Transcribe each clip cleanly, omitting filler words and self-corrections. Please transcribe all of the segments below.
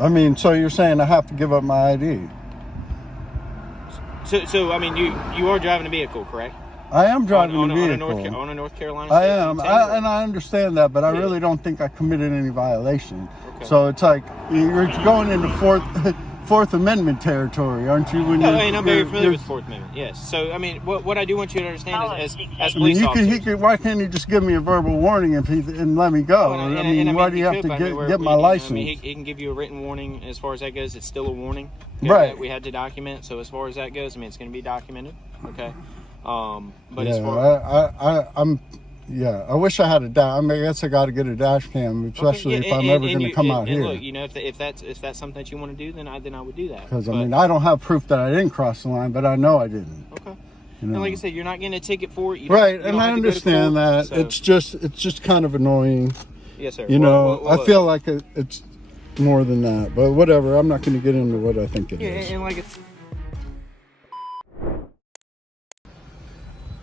I mean, so you're saying I have to give up my ID? So I mean, you are driving a vehicle, correct? I am driving a vehicle. On a North Carolina I state am, and I understand that, but I really don't think I committed any violation. Okay. So it's like you're going into Fourth Amendment territory, aren't you? No, I'm very familiar with the Fourth Amendment. Yes. So I mean, what I do want you to understand is, as police officers, why can't he just give me a verbal warning and let me go? Why do you have to get my license? I mean, he can give you a written warning. As far as that goes, it's still a warning. Okay, right. We had to document. So as far as that goes, I mean, it's going to be documented. Okay. But yeah, as far I wish I had a dash. I mean, I guess I got to get a dash cam, especially if I'm ever going to come out here. Look, you know, if that's something that you want to do, then I would do that. Because I mean, I don't have proof that I didn't cross the line, but I know I didn't. Okay. You know? And like I said, you're not getting a ticket for it. Right, and I understand that. So. It's just kind of annoying. Yes, sir. You know, I feel like it's more than that, but whatever. I'm not going to get into what I think it is. And like it's.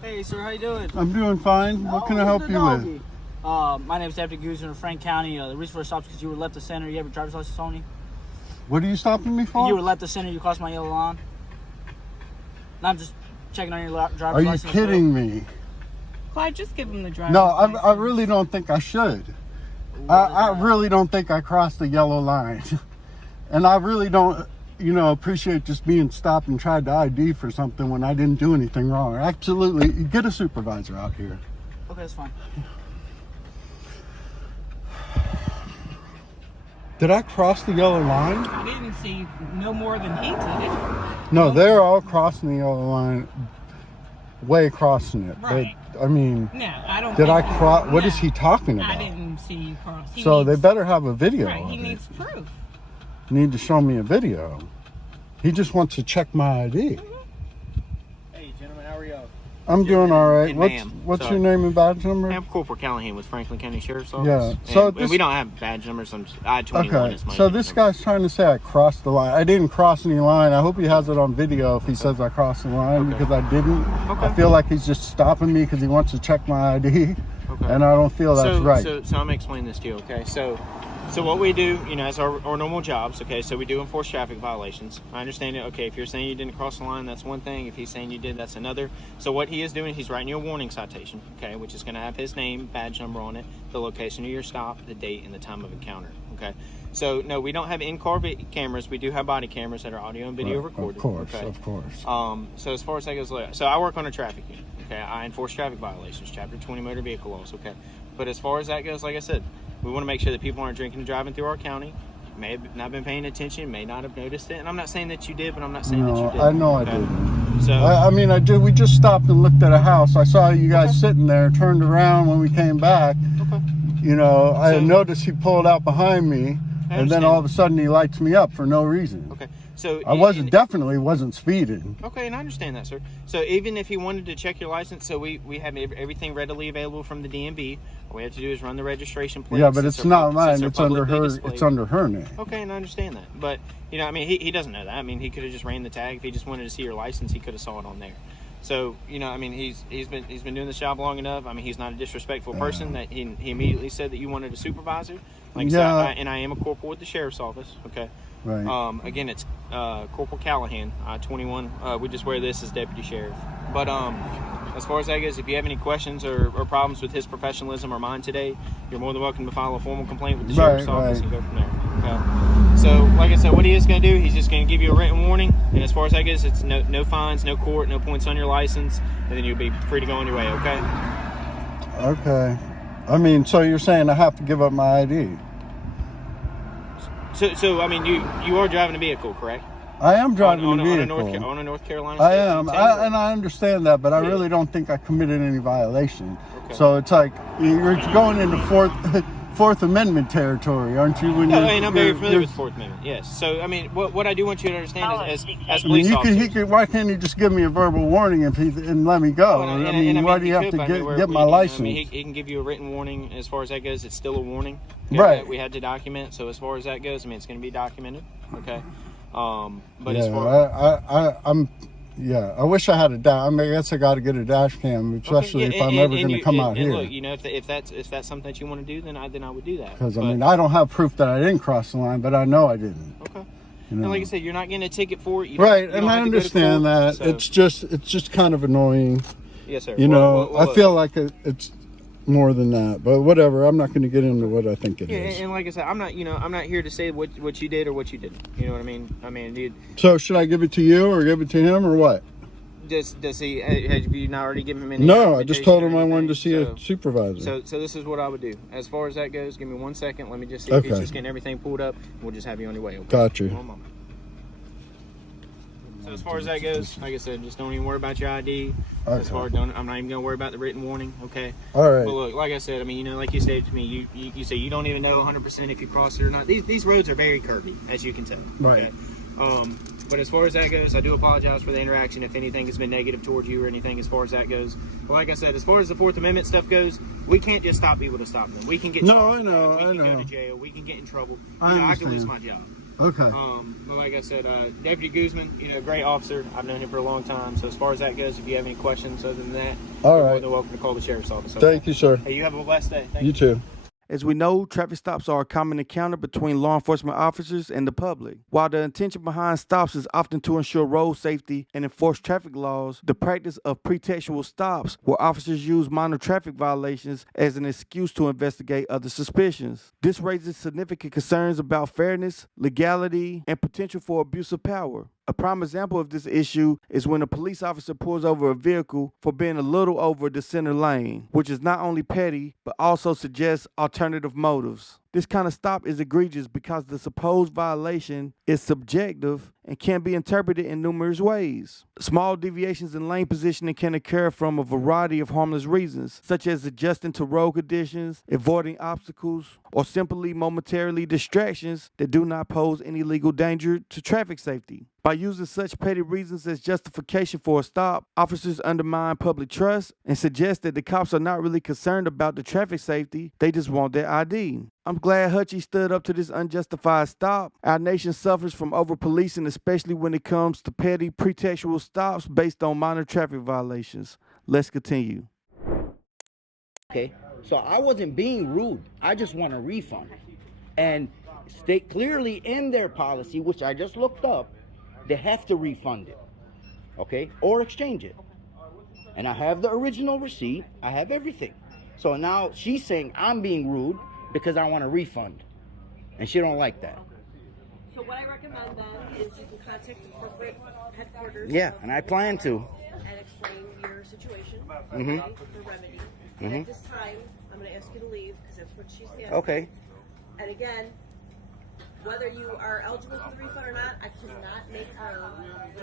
Hey, sir, how you doing? I'm doing fine. What can I help you with? My name is Deputy Guzman of Frank County. The reason for the stop is because you were left the center. You have your driver's license on you? What are you stopping me for? You were left the center. You crossed my yellow line. And I'm just checking on your driver's license. Are you kidding me? Clyde, just give him the driver's No, license. I really don't think I should. I really don't think I crossed the yellow line. And I really don't, appreciate just being stopped and tried to ID for something when I didn't do anything wrong. Absolutely. Get a supervisor out here. Okay, that's fine. Did I cross the yellow line? I didn't see no more than he did. No, they're all crossing the yellow line, way crossing it. Right. But, I mean, No, I don't. did I think cross? What no, is he talking about? I didn't see you cross. So they better have a video Right, of he it. needs proof. Need to show me a video. He just wants to check my ID. Hey, gentlemen, how are y'all? I'm doing all right. And What's your name and badge number? I'm Corporal Callahan with Franklin County Sheriff's Office. Yeah. So and we don't have badge numbers. I-21 Okay. is my So this number. guy's trying to say I crossed the line. I didn't cross any line. I hope he has it on video if he says I crossed the line because I didn't. Okay. I feel like he's just stopping me because he wants to check my ID. Okay. And I don't feel that's right. So I'm gonna explain this to you, okay? So what we do, as our normal jobs, okay? So we do enforce traffic violations. I understand it. Okay, if you're saying you didn't cross the line, that's one thing. If he's saying you did, that's another. So what he is doing, he's writing you a warning citation, okay, which is gonna have his name, badge number on it, the location of your stop, the date, and the time of encounter, okay? So no, we don't have in-car cameras. We do have body cameras that are audio and video recorded. Of course. So as far as that goes, so I work on a traffic unit. Okay, I enforce traffic violations, Chapter 20 motor vehicle laws. Okay, but as far as that goes, like I said, we want to make sure that people aren't drinking and driving through our county. May have not been paying attention, may not have noticed it, and I'm not saying that you did, but I'm not saying that you did. I know okay? I didn't. So I mean, I did. We just stopped and looked at a house. I saw you guys sitting there. Turned around when we came back. okay. I had noticed he pulled out behind me, and then all of a sudden he lights me up for no reason. Okay, so I definitely wasn't speeding. Okay, and I understand that, sir. So even if he wanted to check your license, so we have everything readily available from the DMV. All we have to do is run the registration plate. Yeah, but it's not mine. It's under her. It's under her name. Okay, and I understand that. But he doesn't know that. I mean, he could have just ran the tag. If he just wanted to see your license, he could have saw it on there. So he's been doing this job long enough. I mean, he's not a disrespectful person. That he immediately said that you wanted a supervisor. Like so I am a corporal with the sheriff's office. Okay. Right. Again, it's Corporal Callahan, I-21. We just wear this as deputy sheriff. But as far as that goes, if you have any questions or problems with his professionalism or mine today, you're more than welcome to file a formal complaint with the sheriff's office and go from there. Okay. So, like I said, what he is going to do, he's just going to give you a written warning. And as far as that goes, it's no fines, no court, no points on your license, and then you'll be free to go on your way. Okay. Okay. I mean, so you're saying I have to give up my ID? So I mean, you are driving a vehicle, correct? I am driving a vehicle. On a North Carolina I state am, and I understand that, but I really don't think I committed any violation. Okay. So it's like you're going into Fourth Amendment territory, aren't you? I'm very familiar with the Fourth Amendment. Yes. So I mean, what I do want you to understand is, as police officers, why can't he just give me a verbal warning and let me go? Why do you have to get my license? He can give you a written warning. As far as that goes, it's still a warning. Okay, right. We had to document. So as far as that goes, it's going to be documented. Okay. But yeah, as far Yeah, I wish I had a dash. I mean, I guess I got to get a dash cam, especially if I'm ever going to come out here. Look, you know, if that's something that you want to do, then I would do that. Because I mean, I don't have proof that I didn't cross the line, but I know I didn't. Okay. You know? And like I said, you're not getting a ticket for it. Right, and I understand that. So. It's just kind of annoying. Yes, sir. You know, I feel like it's more than that, but whatever. I'm not going to get into what I think it is. And like I said, I'm not here to say what you did or what you didn't. You know what I mean? I mean, dude. So should I give it to you or give it to him or what? Does he? Have you not already given him any? No, I just told him I wanted to see a supervisor. So this is what I would do. As far as that goes, give me 1 second. Let me just see if he's just getting everything pulled up. We'll just have you on your way. Okay? Got you. 1 moment. So as far as that goes, like I said, just don't even worry about your ID. Okay. I'm not even gonna worry about the written warning. Okay. All right. But look, like I said, I mean, you know, like you stated to me, you say you don't even know 100% if you cross it or not. These roads are very curvy, as you can tell. Right. Okay? But as far as that goes, I do apologize for the interaction if anything has been negative towards you or anything as far as that goes. But like I said, as far as the Fourth Amendment stuff goes, we can't just stop people to stop them. We can get I know. We can go to jail. We can get in trouble. I can lose my job. Okay. But like I said, Deputy Guzman, you know, great officer. I've known him for a long time. So as far as that goes, if you have any questions other than that, all you're right, more than welcome to call the sheriff's office. Okay? Thank you, sir. Hey, you have a blessed day. Thank you too. As we know, traffic stops are a common encounter between law enforcement officers and the public. While the intention behind stops is often to ensure road safety and enforce traffic laws, the practice of pretextual stops, where officers use minor traffic violations as an excuse to investigate other suspicions. This raises significant concerns about fairness, legality, and potential for abuse of power. A prime example of this issue is when a police officer pulls over a vehicle for being a little over the center lane, which is not only petty, but also suggests alternative motives. This kind of stop is egregious because the supposed violation is subjective and can be interpreted in numerous ways. Small deviations in lane positioning can occur from a variety of harmless reasons, such as adjusting to road conditions, avoiding obstacles, or simply momentarily distractions that do not pose any legal danger to traffic safety. By using such petty reasons as justification for a stop, officers undermine public trust and suggest that the cops are not really concerned about the traffic safety, they just want their ID. I'm glad Hutchie stood up to this unjustified stop. Our nation suffers from over-policing, especially when it comes to petty pretextual stops based on minor traffic violations. Let's continue. Okay, so I wasn't being rude. I just want a refund. And state clearly in their policy, which I just looked up, they have to refund it, okay, or exchange it. And I have the original receipt. I have everything. So now she's saying I'm being rude because I want a refund, and she don't like that. So what I recommend then is you can contact the corporate headquarters. Yeah, and I plan to. And explain your situation okay, for remedy. And at this time, I'm going to ask you to leave because that's what she's asking. Okay. And again, whether you are eligible for the refund or not, I cannot make her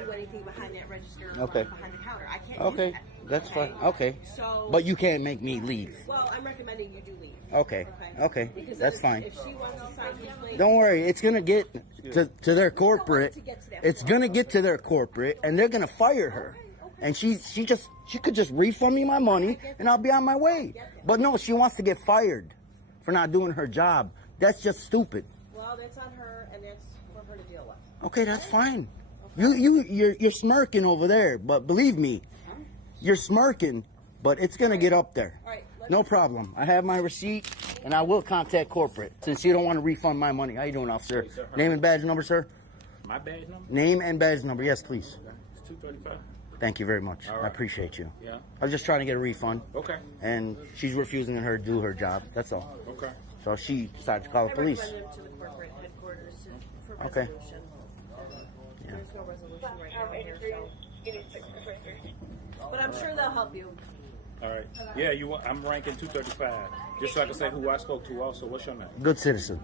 do anything behind that register or behind the counter. I can't do that. That's fine. Okay. So, but you can't make me leave. well, I'm recommending you do leave. Okay. Okay. Because That's fine. If she wants to sign complaint, Don't worry. It's going to get to their corporate. It's going to get to their corporate, and they're going to fire her. And she could just refund me my money, and I'll be on my way. But no, she wants to get fired for not doing her job. That's just stupid. well, that's on her, and that's for her to deal with. Okay, that's fine. You're smirking over there, but believe me, you're smirking, but it's gonna get up there. All right, No problem. I have my receipt, and I will contact corporate since you don't want to refund my money. How you doing, officer? Name and badge number, sir. My badge number? Name and badge number. Yes, please. It's 235. Thank you very much. All right. I appreciate you. Yeah. I was just trying to get a refund. Okay. And she's refusing her to do her job. That's all. Okay. So she decided to call the I police. recommend him to the corporate headquarters for Okay. resolution. Yeah. There's no resolution right now here, so. But I'm sure they'll help you. All right. Yeah, I'm ranking 235. Just so I can say who I spoke to also. What's your name? Good citizen.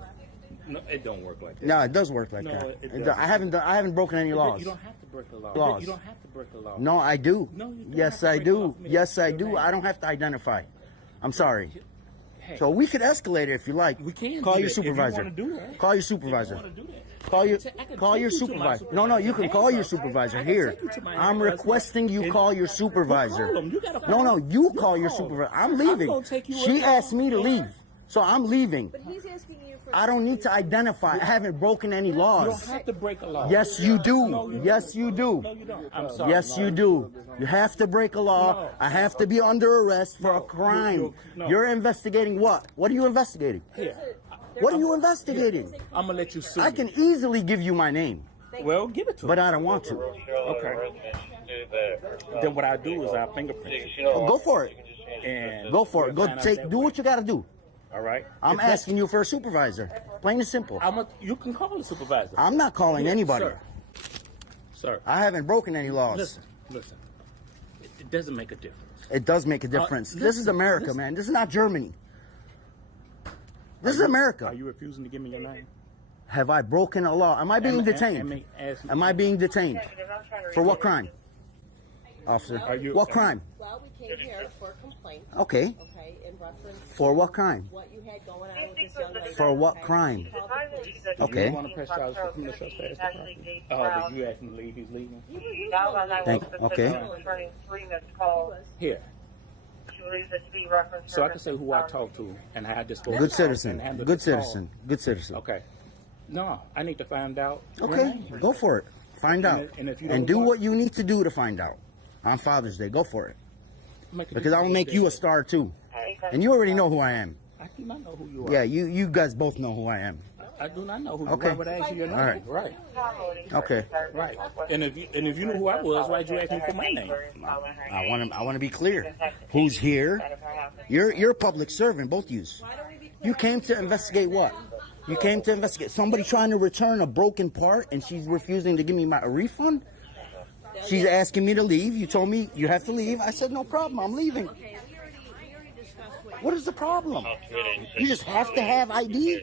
No, it don't work like that. No, it does work like No, that. it doesn't. I haven't broken any laws. You don't have to break the law. Laws. You don't have to break the law. No, I do. No, you don't yes, have to I break the law do. for me to Yes, say I your do. name. I don't have to identify. I'm sorry. Hey, So we could escalate it if you like. we can call do your that if you supervisor. wanna do that. Call your if you supervisor. want to do that. Call your I can call take your you to my supervisor. No, you can call your supervisor I can here. take you to my I'm supervisor. requesting you And- call your supervisor. Well, call him. You gotta No, call no, him. you You call your call him. supervisor. I'm I'm leaving. gonna take you She with asked me to me. leave. So I'm leaving. But he's asking you for. I don't need to identify. I haven't broken any You don't laws. have to break a law. Yes, you do. No, you Yes, you do. No, you don't. I'm sorry. Yes, you do. You have to break a law. I have to be under arrest for a crime. You're investigating what? What are you investigating? Here, What are you investigating? I'm gonna let you sue. I can easily give you my name, Well, give it to but me. I don't want to. Okay. Then what I do is I fingerprint you. Go for it. And Go for it. Go find out take. that Do way. what you got to do. All right. I'm If that's- asking you for a supervisor. Plain and simple. You can call the supervisor. I'm not calling anybody. Sir. I haven't broken any laws. Listen. It doesn't make a difference. It does make a difference. This is listen, America, listen. man. This is not Germany. This is America. Are you refusing to give me your name? Have I broken a law? Am I being detained? Am I being detained? For what crime? Officer, Are you- what crime? Well, we came here for a complaint. Okay. Okay, in reference For what crime? to what you had going on with this young lady. For what okay? crime? We called the police. Okay. You want to press charges for criminal trespass? Oh, did you ask him to leave? He's leaving. Okay. Here. So I can say who I talked to and how I disposed. Good citizen. and Good this call. citizen. Good citizen. Okay. No, I need to find out. your Okay. name. Go for it. Find out. And if you And don't do want- what you need to do to find out. On Father's Day. Go for it. Make a Because I will make you a star too. And you already know who I am. I do not know who you are. Yeah, you guys both know who I am. I do not know who you Okay. are. But I asked you your name. All right. Right. Okay. Right. And if you knew who I was, why'd you ask me for my name? I want to be clear. Who's here? You're a public servant, both of you. You came to investigate what? You came to investigate somebody trying to return a broken part, and she's refusing to give me a refund. She's asking me to leave. You told me you have to leave. I said no problem. I'm leaving. Okay, we already discussed What is the problem? You just have to have ID.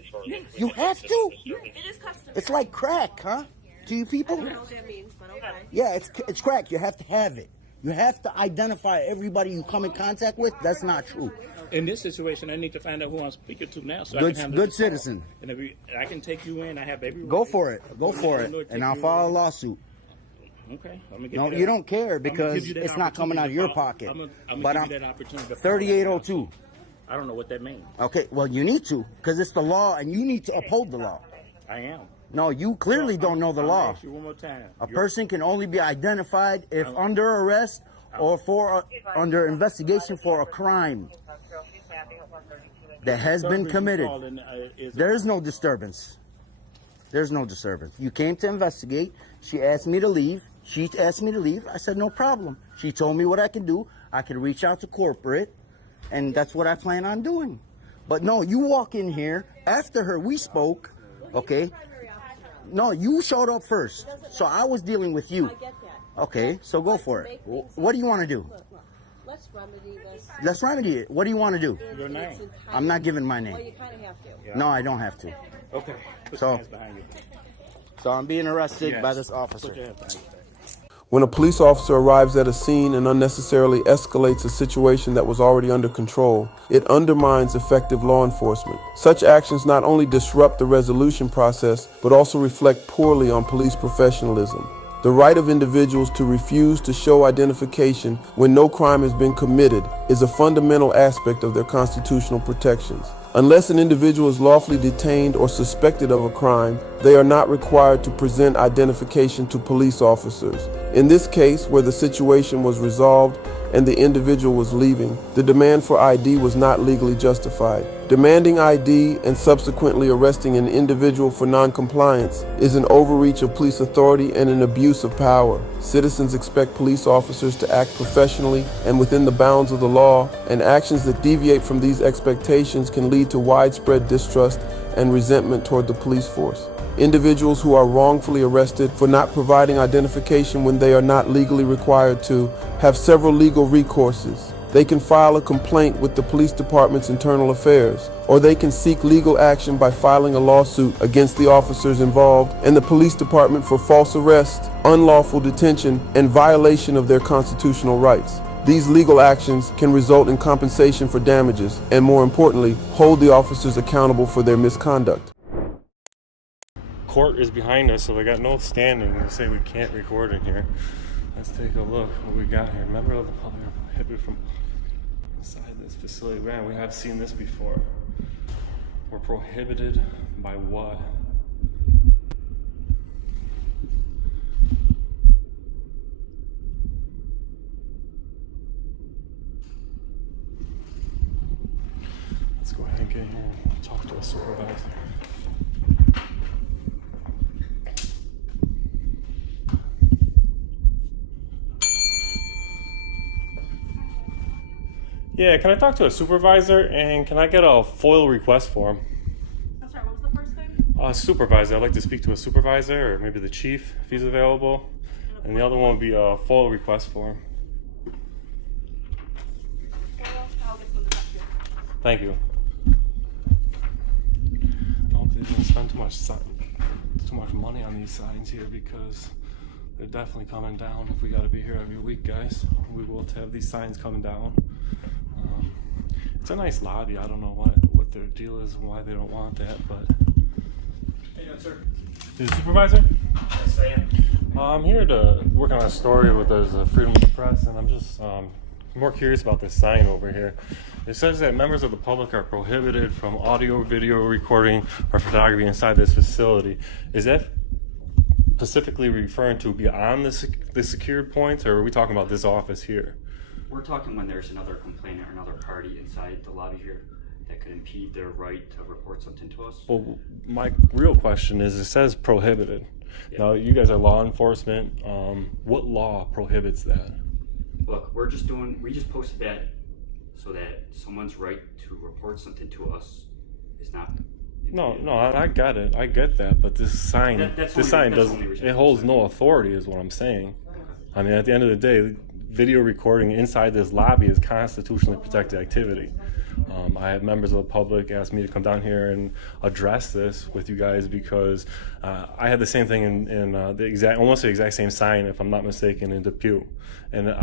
You have to. It is customary. It's like crack, huh? To you people? I don't know what that means, but okay. Yeah, it's crack. You have to have it. You have to identify everybody you come in contact with. That's not true. In this situation, I need to find out who I'm speaking to now, so I can handle Good this call. citizen. And I can take you in. I have every Go right. for it. Go for it. And I'll file a lawsuit. Okay. I'm gonna give No, you that. you don't care I'm gonna because give you that it's not coming out of your opportunity to pocket. I'm But gonna I'm give you that opportunity. to file 3802. I don't know what that means. Okay, well, you need to because it's the law and you need to uphold the law. I am. No, you clearly don't know the I'll law. ask you one more time. A person can only be identified if under arrest or under investigation for a crime that has been committed. There is no disturbance. There's no disturbance. You came to investigate. She asked me to leave. She asked me to leave. I said, no problem. She told me what I can do. I can reach out to corporate, and that's what I plan on doing. But no, you walk in here after her. We spoke, okay? No, you showed up first, so I was dealing with you. I get that. Okay, so go for it. What do you want to do? Look, let's remedy this. Let's remedy it. What do you want to do? Your name. I'm not giving my Well, name. you kind of have to. No, I don't have to. Okay. Put So- your hands behind you. So I'm being arrested Yes. by this Put your officer. hands behind you. When a police officer arrives at a scene and unnecessarily escalates a situation that was already under control, it undermines effective law enforcement. Such actions not only disrupt the resolution process, but also reflect poorly on police professionalism. The right of individuals to refuse to show identification when no crime has been committed is a fundamental aspect of their constitutional protections. Unless an individual is lawfully detained or suspected of a crime, they are not required to present identification to police officers. In this case, where the situation was resolved and the individual was leaving, the demand for ID was not legally justified. Demanding ID and subsequently arresting an individual for noncompliance is an overreach of police authority and an abuse of power. Citizens expect police officers to act professionally and within the bounds of the law, and actions that deviate from these expectations can lead to widespread distrust and resentment toward the police force. Individuals who are wrongfully arrested for not providing identification when they are not legally required to have several legal recourses. They can file a complaint with the police department's internal affairs, or they can seek legal action by filing a lawsuit against the officers involved and the police department for false arrest, unlawful detention, and violation of their constitutional rights. These legal actions can result in compensation for damages and, more importantly, hold the officers accountable for their misconduct. Court is behind us, so they got no standing to say we can't record in here. Let's take a look what we got here. Member of the public prohibited from inside this facility. Man, we have seen this before. We're prohibited by what? Let's go ahead and get here and talk to a supervisor. Yeah, can I talk to a supervisor, and can I get a FOIL request form? I'm sorry, what was the first thing? A supervisor. I'd like to speak to a supervisor, or maybe the chief if he's available. And the other one would be a FOIL request form. I'll get some of that here. Thank you. I don't think they're gonna spend too much money on these signs here, because they're definitely coming down. If we got to be here every week, guys, we will have these signs coming down. It's a nice lobby. I don't know what their deal is and why they don't want that, but. How you doing, sir? Is the supervisor? Yes, I am. I'm here to work on a story with the Freedom of the Press, and I'm just more curious about this sign over here. It says that members of the public are prohibited from audio, video recording, or photography inside this facility. Is that specifically referring to beyond the secured points, or are we talking about this office here? We're talking when there's another complainant or another party inside the lobby here that could impede their right to report something to us. Well, my real question is, it says prohibited. Yeah. Now, you guys are law enforcement. What law prohibits that? Look, we just posted that so that someone's right to report something to us is not. No, I got it. I get that, but this sign, it holds no authority, is what I'm saying. I mean, at the end of the day, video recording inside this lobby is constitutionally protected activity. I had members of the public ask me to come down here and address this with you guys, because I had the same thing in almost the exact same sign, if I'm not mistaken, in Depew. And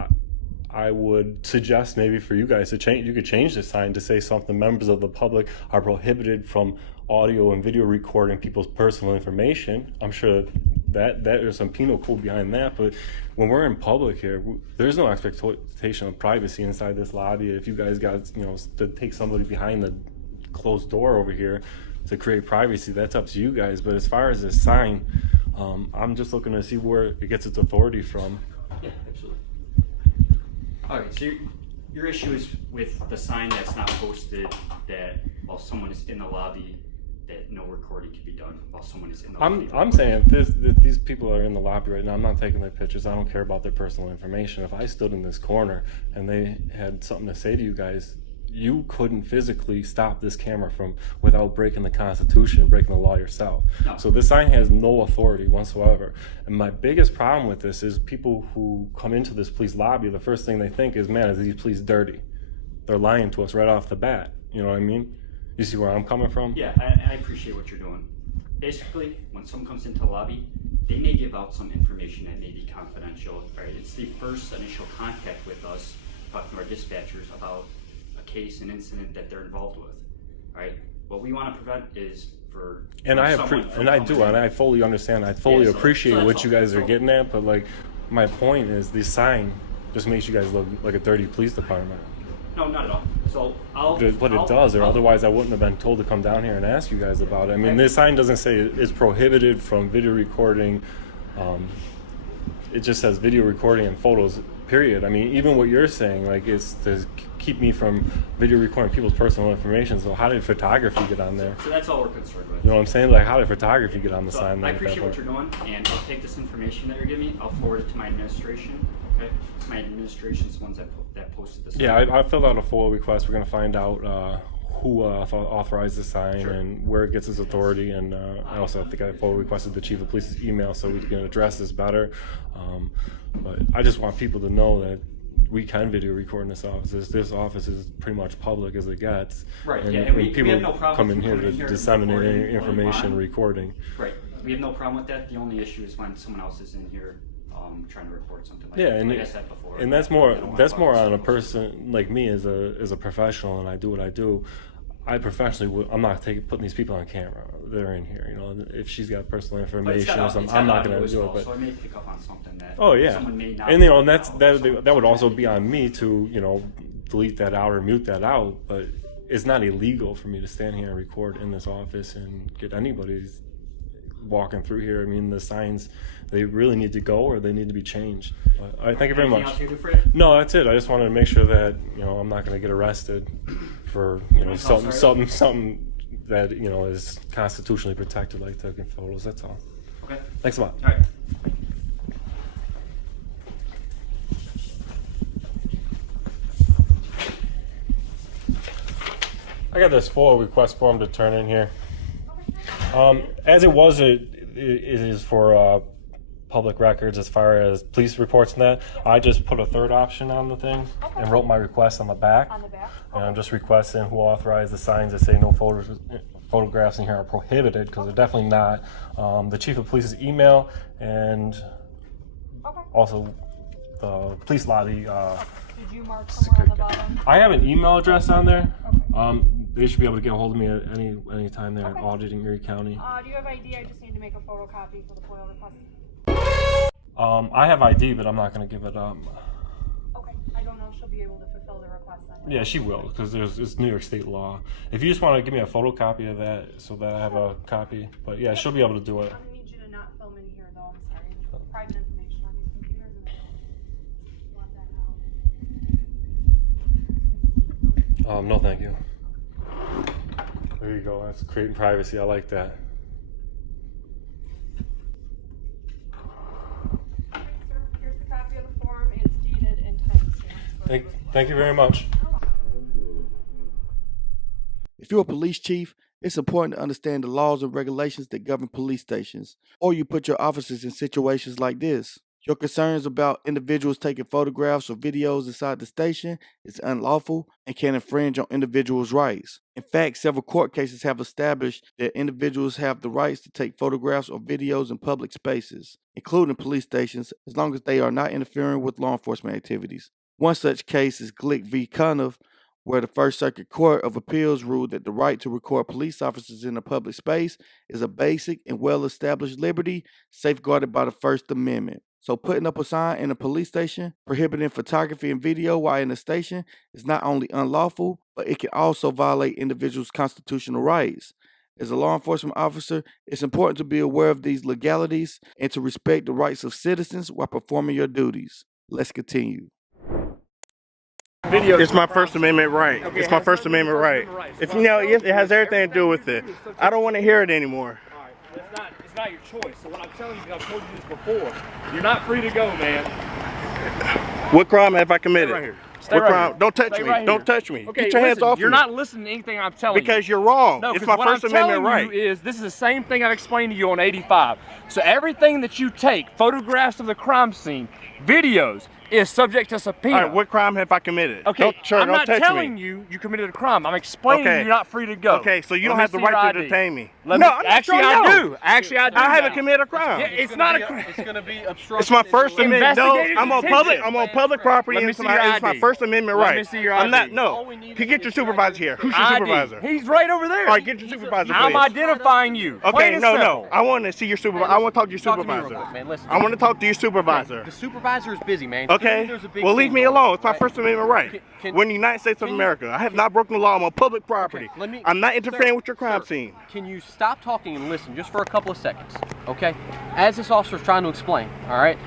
I would suggest maybe for you guys to change. You could change the sign to say something: members of the public are prohibited from audio and video recording people's personal information. I'm sure that there's some penal code behind that, but when we're in public here, there's no expectation of privacy inside this lobby. If you guys got, to take somebody behind the closed door over here to create privacy, that's up to you guys. But as far as this sign, I'm just looking to see where it gets its authority from. Yeah, absolutely. All right, so your issue is with the sign that's not posted, that while someone is in the lobby, that no recording can be done while someone is in the lobby. I'm saying if these people are in the lobby right now, I'm not taking their pictures. I don't care about their personal information. If I stood in this corner and they had something to say to you guys, you couldn't physically stop this camera without breaking the Constitution and breaking the law yourself. No. So this sign has no authority whatsoever. And my biggest problem with this is people who come into this police lobby, the first thing they think is, man, is these police dirty? They're lying to us right off the bat. You know what I mean? You see where I'm coming from? Yeah, I appreciate what you're doing. Basically, when someone comes into the lobby, they may give out some information that may be confidential. Right? It's the first initial contact with us, talking to our dispatchers about a case, an incident that they're involved with. Right? What we want to prevent is I fully understand. I fully appreciate what you guys are getting at, but like, my point is, this sign just makes you guys look like a dirty police department. No, not at all. So otherwise I wouldn't have been told to come down here and ask you guys about it. I mean, this sign doesn't say it's prohibited from video recording. It just says video recording and photos, period. I mean, even what you're saying, like, it's to keep me from video recording people's personal information. So how did photography get on there? So that's all we're concerned with. You know what I'm saying? Like, how did photography get on the sign? I appreciate what you're doing, and I'll take this information that you're giving me. I'll forward it to my administration. Okay? My administration's the ones that posted this. Yeah, I filled out a FOIL request. We're going to find out who authorized the sign and where it gets its authority. And I also think I FOIL requested the chief of police's email so we can address this better. But I just want people to know that we can video record in this office. This office is pretty much public as it gets. Right. And, yeah, and people we have no problem come in here to disseminate information, recording. Right. We have no problem with that. The only issue is when someone else is in here trying to record something like that. And like I said before. And that's more on a person like me as a professional, and I do what I do. I professionally I'm not putting these people on camera. They're in here, if she's got personal information or something, I'm not going to do it. But so I may pick up on something that someone may not. And that would also be on me to delete that out or mute that out. But it's not illegal for me to stand here and record in this office and get anybody walking through here. I mean, the signs, they really need to go or they need to be changed. All right, thank you very much. Anything else you do, Fred? No, that's it. I just wanted to make sure that, you know, I'm not going to get arrested for, you know, something that, you know, is constitutionally protected, like taking photos. That's all. Okay. Thanks a lot. All right. I got this FOIL request form to turn in here. As it was, it is for public records as far as police reports and that. I just put a third option on the thing and wrote my request on the back. And I'm just requesting who authorized the signs that say no photographs in here are prohibited, because they're definitely not. The chief of police's email and also the police lobby. Did you mark somewhere on the bottom? I have an email address on there. They should be able to get a hold of me at any time they're auditing Erie County. Do you have ID? I just need to make a photocopy for the FOIL request. I have ID, but I'm not going to give it up. Okay, I don't know if she'll be able to fulfill the request then. Yeah, she will, because it's New York State law. If you just want to give me a photocopy of that so that I have a copy, but yeah, she'll be able to do it. I'm going to need you to not film in here though, I'm sorry. Private information on these computers and I want that out. No, thank you. There you go. That's creating privacy. I like that. Alright, sir, here's the copy of the form. It's dated and timestamped. Thank you very much. If you're a police chief, it's important to understand the laws and regulations that govern police stations, or you put your officers in situations like this. Your concerns about individuals taking photographs or videos inside the station is unlawful and can infringe on individuals' rights. In fact, several court cases have established that individuals have the rights to take photographs or videos in public spaces, including police stations, as long as they are not interfering with law enforcement activities. One such case is Glick v. Cunniff, where the First Circuit Court of Appeals ruled that the right to record police officers in a public space is a basic and well-established liberty safeguarded by the First Amendment. So putting up a sign in a police station prohibiting photography and video while in the station is not only unlawful, but it can also violate individuals' constitutional rights. As a law enforcement officer, it's important to be aware of these legalities and to respect the rights of citizens while performing your duties. Let's continue. It's my First Amendment right. It's my First Amendment right. If you know, it has everything to do with it. I don't want to hear it anymore. It's not your choice. So what I'm telling you, I've told you this before. You're not free to go, man. What crime have I committed? Stay right here. What crime? Don't touch me. Don't touch me. Okay, get your hands off me. You're not listening to anything I'm telling you. Because you're wrong. No, it's my First Amendment right. Is this is the same thing I've explained to you on 85. So everything that you take, photographs of the crime scene, videos, is subject to subpoena. All right, what crime have I committed? Okay, I'm not touch telling me. you committed a crime. I'm explaining you're not free to go. Okay, so you don't have the right to detain me. Actually, I do. Actually, I do. I haven't committed a crime. Yeah, it's not a crime. It's going to be obstruction. It's my First Amendment. No, I'm on public. I'm on public property. Let me It's see your my ID. First Amendment right. Let me see your ID. I'm not. No. You get your supervisor here. Who's your supervisor? He's right over there. All right, get your supervisor, please. I'm identifying you. Okay, no. I want to see your supervisor. I want to talk to your supervisor. I want to talk to your supervisor. The supervisor is busy, man. Okay. Well, leave me alone. It's my First Amendment right. We're in the United States of America. I have not broken the law. I'm on public property. I'm not interfering with your crime scene. Can you stop talking and listen just for a couple of seconds, okay? As this officer is trying to explain, all right?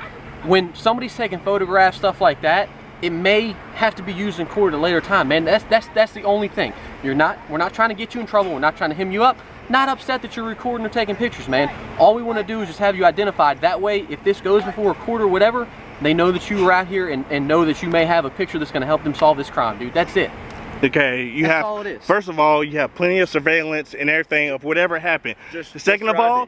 When somebody's taking photographs, stuff like that, it may have to be used in court at a later time, man. That's the only thing. We're not trying to get you in trouble. We're not trying to hem you up. Not upset that you're recording or taking pictures, man. All we want to do is just have you identified. That way, if this goes before a court or whatever, they know that you were out here and know that you may have a picture that's going to help them solve this crime, dude. That's it. Okay, That's all it is. First of all, you have plenty of surveillance and everything of whatever happened. Second of all,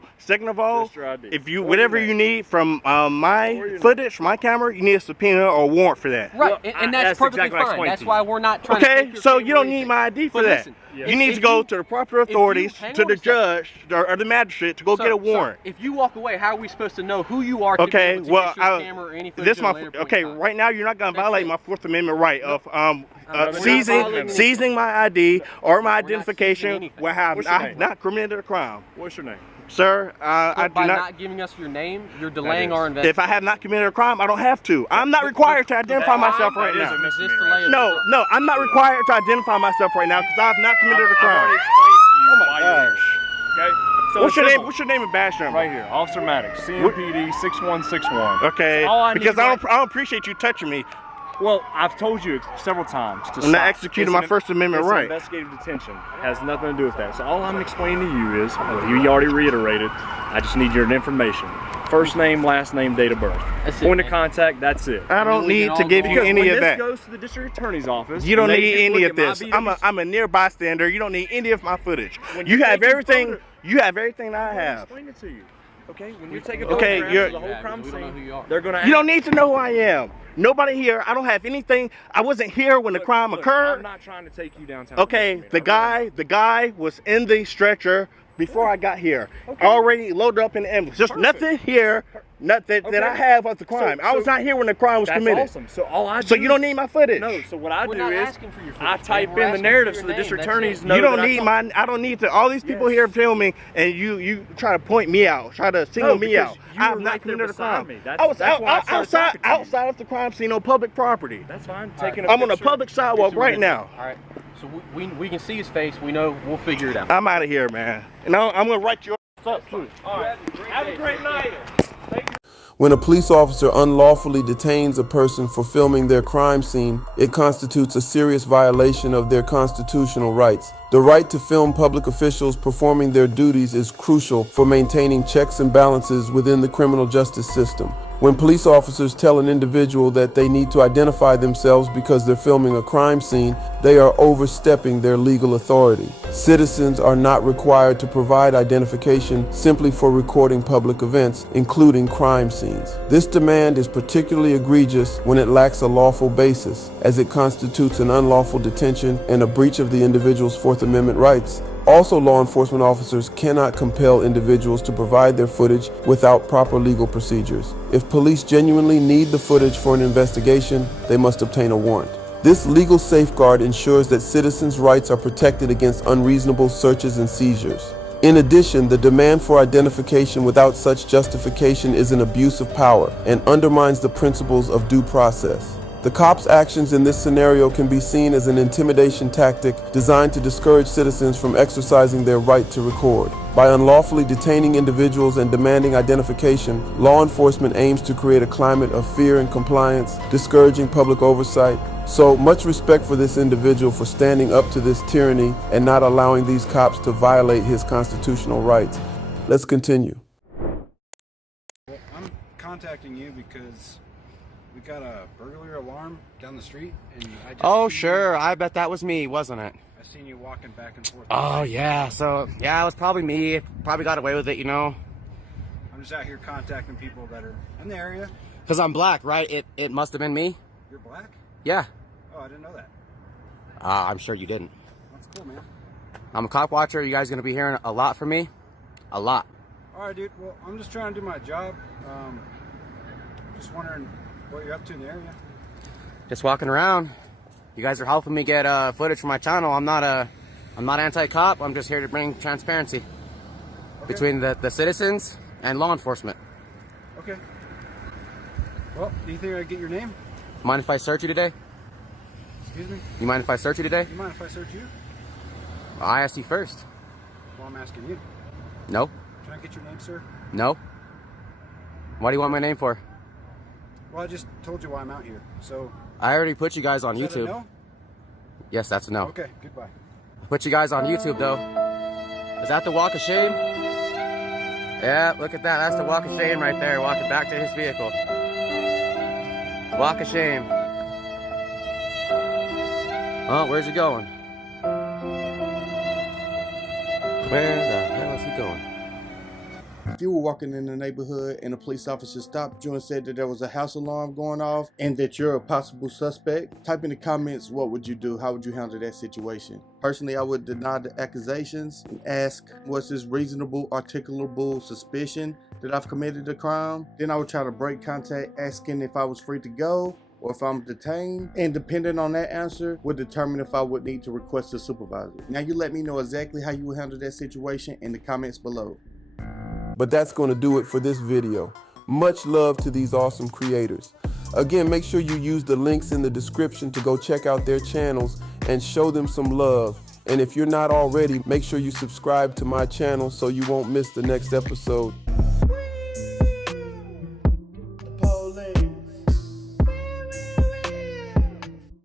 if you whatever you need from my footage, from my camera, you need a subpoena or a warrant for that. Right, and that's perfectly fine. That's why we're not trying to Okay, so you don't need my ID for that. Listen, you need to go to the proper authorities, to the judge or the magistrate to go get a warrant. If you walk away, how are we supposed to know who you are? Okay, well, this right now you're not going to violate my Fourth Amendment right of seizing my ID or my identification where I have not committed a crime. What's your name? Sir, I do by not. not giving us your name, you're delaying our investigation. If I have not committed a crime, I don't have to. I'm not required to identify myself right now. No, I'm not required to identify myself right now because I have not committed a crime. I've already explained to you Oh my why you're gosh. here. Okay? So What's your it's name? simple. What's your name and badge number? Right here, Officer Maddox, CMPD 6161. Okay. So all I need Because I right- don't appreciate you touching me. Well, I've told you several times to I'm stop. not executing my First Amendment it's an right. Investigative detention has nothing to do with that. So all I'm explaining to you is, you already reiterated, I just need your information. First name, last name, date of birth. Point of contact, that's it. I don't need to give you any of that. This goes to the district attorney's office. You don't they need can any look of at my this. I'm a near bystander. You don't need any of my footage. When You you're have taking everything. You have everything I I'll have. explain it to you. Okay, when you're taking Okay, photographs of the whole crime scene, they're gonna. You don't need to know who I am. Nobody here. I don't have anything. I wasn't here when the crime occurred. I'm not trying to take you downtown. Okay, the guy was in the stretcher before I got here. Already loaded up in the ambulance. There's nothing here, nothing that I have of the crime. I was not here when the crime was committed. That's awesome. So all I do So you don't need my footage. No. So what I We're do not is asking for your I footage, type man. We're in the asking narrative for so your the name, district that's attorneys it. know. You don't that need mine. I don't need to. All these people here filming, and you try to point me out, try to single me out. I have not committed a crime. I was outside of the crime scene on public property. That's fine. I'm on a public sidewalk right now. All right. So we can see his face. We know. We'll figure it out. I'm out of here, man. And I'm gonna write you up. All right. Have a great night. When a police officer unlawfully detains a person for filming their crime scene, it constitutes a serious violation of their constitutional rights. The right to film public officials performing their duties is crucial for maintaining checks and balances within the criminal justice system. When police officers tell an individual that they need to identify themselves because they're filming a crime scene, they are overstepping their legal authority. Citizens are not required to provide identification simply for recording public events, including crime scenes. This demand is particularly egregious when it lacks a lawful basis, as it constitutes an unlawful detention and a breach of the individual's Fourth Amendment rights. Also, law enforcement officers cannot compel individuals to provide their footage without proper legal procedures. If police genuinely need the footage for an investigation, they must obtain a warrant. This legal safeguard ensures that citizens' rights are protected against unreasonable searches and seizures. In addition, the demand for identification without such justification is an abuse of power and undermines the principles of due process. The cops' actions in this scenario can be seen as an intimidation tactic designed to discourage citizens from exercising their right to record. By unlawfully detaining individuals and demanding identification, law enforcement aims to create a climate of fear and compliance, discouraging public oversight. So much respect for this individual for standing up to this tyranny and not allowing these cops to violate his constitutional rights. Let's continue. Well, I'm contacting you because we got a burglary alarm down the street, and I just Oh, sure. I bet that was me, wasn't it? I seen you walking back and forth. Oh, yeah. So, yeah, it was probably me. Probably got away with it, you know. I'm just out here contacting people that are in the area. Because I'm black, right? It must have been me. You're black? Yeah. Oh, I didn't know that. I'm sure you didn't. That's cool, man. I'm a cop watcher. You guys going to be hearing a lot from me? A lot. All right, dude. Well, I'm just trying to do my job. Just wondering what you're up to in the area. Just walking around. You guys are helping me get footage for my channel. I'm not anti-cop. I'm just here to bring transparency between the citizens and law enforcement. Okay. Well, do you think I could get your name? Mind if I search you today? Excuse me? You mind if I search you today? You mind if I search you? Well, I asked you first. Well, I'm asking you. No. Can I get your name, sir? No. What do you want my name for? Well, I just told you why I'm out here, so... I already put you guys on Is that a YouTube. no? Yes, that's a no. Okay, goodbye. Put you guys on YouTube, though. Is that the walk of shame? Yeah, look at that. That's the walk of shame right there, walking back to his vehicle. Walk of shame. Oh, where's he going? Where the hell is he going? If you were walking in the neighborhood and a police officer stopped you and said that there was a house alarm going off and that you're a possible suspect, type in the comments, what would you do? How would you handle that situation? Personally, I would deny the accusations and ask, was this reasonable, articulable suspicion that I've committed a crime? Then I would try to break contact, asking if I was free to go or if I'm detained, and depending on that answer would determine if I would need to request a supervisor. Now you let me know exactly how you would handle that situation in the comments below. But that's going to do it for this video. Much love to these awesome creators. Again, make sure you use the links in the description to go check out their channels and show them some love. And if you're not already, make sure you subscribe to my channel so you won't miss the next episode.